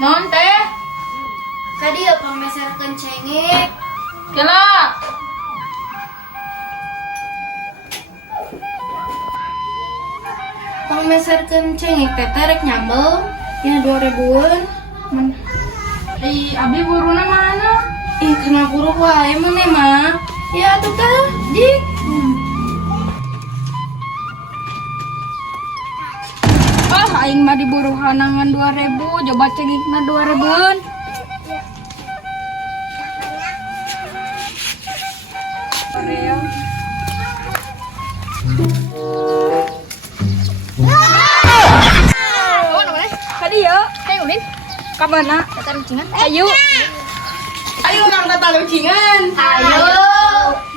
Non teh? Tadi ya pameserkeun cengek. Kela. Pameserkeun cengek teh rek nyambel. Ya 2000-an. Abi buruna mana? Ih, kena buru wae mana mah. Ya atuh teh, jik. Aing mah diburu hanangan 2000, coba cengikna 2000-an. Tadi ya, ayo Ulin. Kamana? Tata lucingan. Ayo. Ayo orang tata lucingan. Ayo.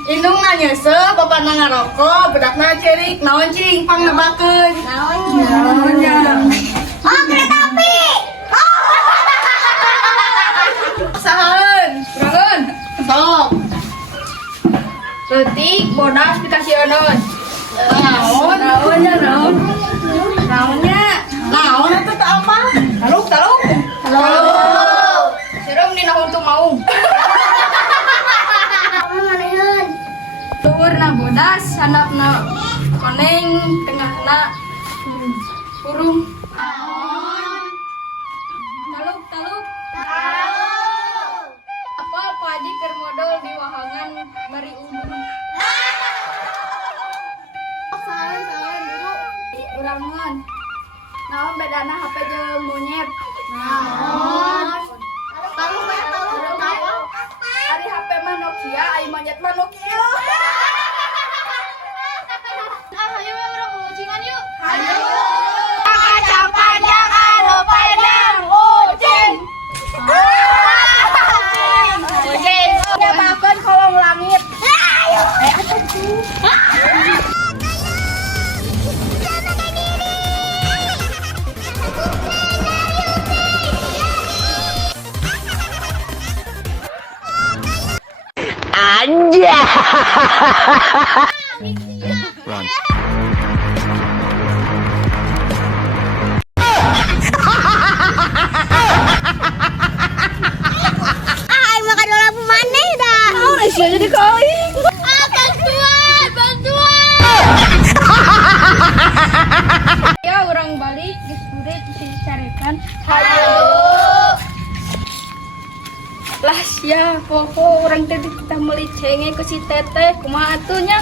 Indung nanya se, bapak ngarokok, bedakna cerik, naon cing, pang nebakeun. Naonnya? Oh, kereta api. Sahan. Rangan. Sok. Letik bodas pikasionon. Naon? Naonnya naon? Naonnya? Naon eta teh apa? Taluk. Halo. Serem dina huntu maung. Kamu maneun. Luhurna bodas, handapna koneng, tengahna burung. Taluk. Apa Pak Haji keur modal di wahangan bari umur. Salah dulu. Urangan. Naon bedana HP jeung monyet? Naon? Tahu apa? Ari HP mah Nokia, ai monyet mah Nokia. Ayo orang lucingan yuk. Ayo. Kacang panjang alo panjang ucing. Ucing. Nyatakeun kolong langit. Run. Makan orang mana dah? Sia jadi koi. Bantuan. Ya orang balik geus udah dicarekan. Ayo. Lah sia poho orang tadi kita meuli cenge ke si teteh kumaha atunya?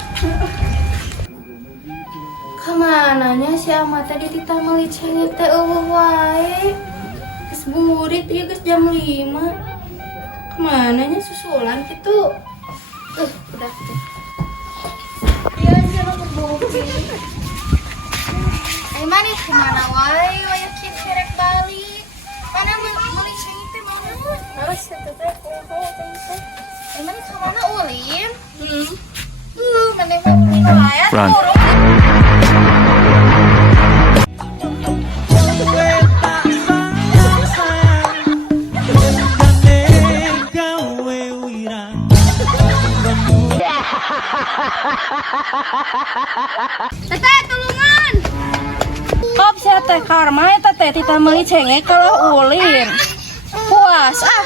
Kemananya si Ama tadi kita meuli cengit teh eueuh wae. Geus burit ieu geus jam 5. Kemananya susulan kitu? Udah tuh. Iya, jangan berburu. Ayo manis kemana wae? Wayak kitu rek balik. Mana meuli cengit teh mana? Harus teteh poho teh. Ayo manis kemana ulin? Mana mau minum air? Run. Teteh tulungan. Kop sia teh karma eta teh kita meuli cenge kalau ulin. Puas ah.